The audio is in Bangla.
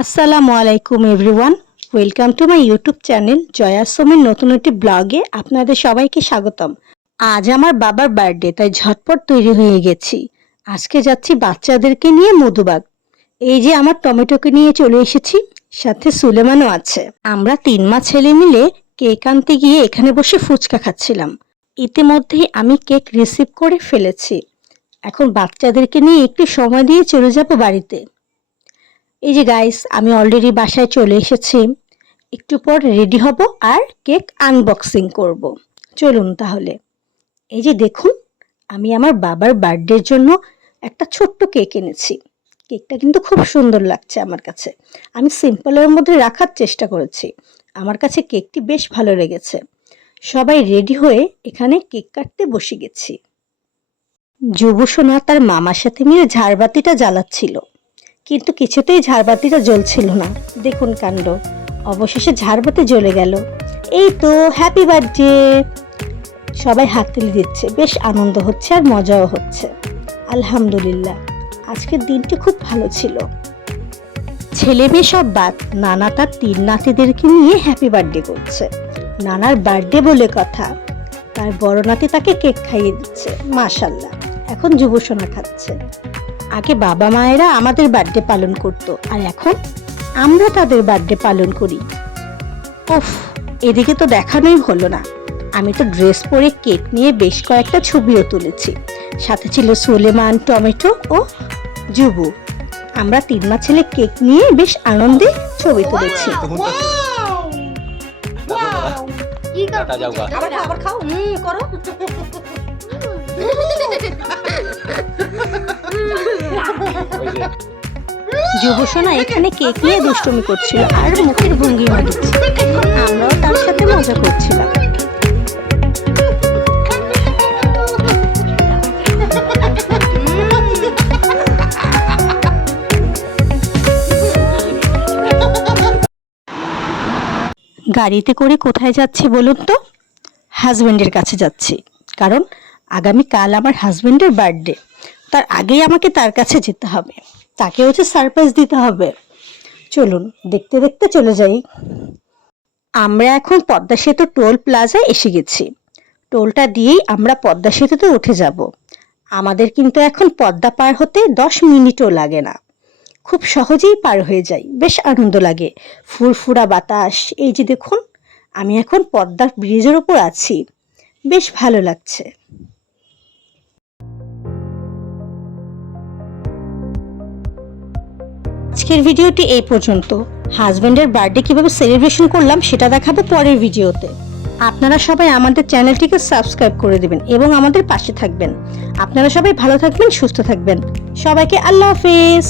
আসসালামু আলাইকুম everyone. Welcome to my YouTube channel Jaya সোমের নতুন একটি ব্লগে আপনাদের সবাইকে স্বাগতম। আজ আমার বাবার বার্থডে, তাই ঝটপট তৈরি হয়ে গেছি। আজকে যাচ্ছি বাচ্চাদেরকে নিয়ে মধুবাগ। এই যে আমার টমেটোকে নিয়ে চলে এসেছি, সাথে সুলেমানও আছে। আমরা তিন মা ছেলে মিলে কেক আনতে গিয়ে এখানে বসে ফুচকা খাচ্ছিলাম। ইতিমধ্যেই আমি কেক রিসিভ করে ফেলেছি। এখন বাচ্চাদেরকে নিয়ে একটু সময় দিয়ে চলে যাব বাড়িতে। এই যে গাইস আমি অলরেডি বাসায় চলে এসেছি। একটু পর রেডি হব আর কেক আনবক্সিং করব। চলুন তাহলে। এই যে দেখুন, আমি আমার বাবার বার্থডের জন্য একটা ছোট্ট কেক এনেছি। কেকটা কিন্তু খুব সুন্দর লাগছে আমার কাছে। আমি সিম্পলের মধ্যে রাখার চেষ্টা করেছি। আমার কাছে কেকটি বেশ ভালো লেগেছে। সবাই রেডি হয়ে এখানে কেক কাটতে বসে গেছি। যুবসোনা তার মামার সাথে মিলে ঝাড়বাতিটা জ্বালাচ্ছিল। কিন্তু কিছুতেই ঝাড়বাতিটা জ্বলছিল না। দেখুন কাণ্ড। অবশেষে ঝাড়বাতি জ্বলে গেল। এই তো হ্যাপি বার্থডে সবাই হাততালি দিচ্ছে। বেশ আনন্দ হচ্ছে আর মজাও হচ্ছে। আলহামদুলিল্লাহ। আজকের দিনটি খুব ভালো ছিল। ছেলে মেয়ে সব বাদ। নানা তার তিন নাতিদেরকে নিয়ে হ্যাপি বার্থডে করছে। নানার বার্থডে বলে কথা। তার বড় নাতি তাকে কেক খাইয়ে দিচ্ছে। মাশাল্লাহ এখন যুবসোনা খাচ্ছে। আগে বাবা মায়েরা আমাদের বার্থডে পালন করত আর এখন আমরা তাদের বার্থডে পালন করি। উফ এদিকে তো দেখানোই হলো না। আমি তো ড্রেস পরে কেক নিয়ে বেশ কয়েকটা ছবিও তুলেছি। সাথে ছিল সুলেমান টমেটো ও জুবু আমরা তিন মা ছেলে কেক নিয়ে বেশ আনন্দে ছবি তুলেছি। আবার খাও আবার খাও। হুম করো। যুবসোনা এখানে কেক নিয়ে দুষ্টুমি করছিল আর মুখের ভঙ্গিমা দিচ্ছে আমরাও তার সাথে মজা করছিলাম। গাড়িতে করে কোথায় যাচ্ছি বলুন তো? হাজব্যান্ডের কাছে যাচ্ছি। কারণ আগামী কাল আমার হাজব্যান্ডের বার্থডে। তার আগেই আমাকে তার কাছে যেতে হবে। তাকে হচ্ছে সারপ্রাইজ দিতে হবে। চলুন, দেখতে দেখতে চলে যাই। আমরা এখন পদ্মা সেতু টোল প্লাজায় এসে গেছি। টোলটা দিয়েই আমরা পদ্মা সেতুতে উঠে যাব। আমাদের কিন্তু এখন পদ্মা পার হতে দশ মিনিটও লাগে না। খুব সহজেই পার হয়ে যাই। বেশ আনন্দ লাগে। ফুরফুরা বাতাস, এই যে দেখুন, আমি এখন পদ্মার ব্রিজের ওপর আছি। বেশ ভালো লাগছে। আজকের ভিডিওটি এই পর্যন্ত। হাজব্যান্ডের বার্থডে কীভাবে সেলিব্রেশন করলাম সেটা দেখাবো পরের ভিডিওতে। আপনারা সবাই আমাদের চ্যানেলটিকে সাবস্ক্রাইব করে দেবেন এবং আমাদের পাশে থাকবেন। আপনারা সবাই ভালো থাকবেন, সুস্থ থাকবেন। সবাইকে আল্লাহ হাফেজ।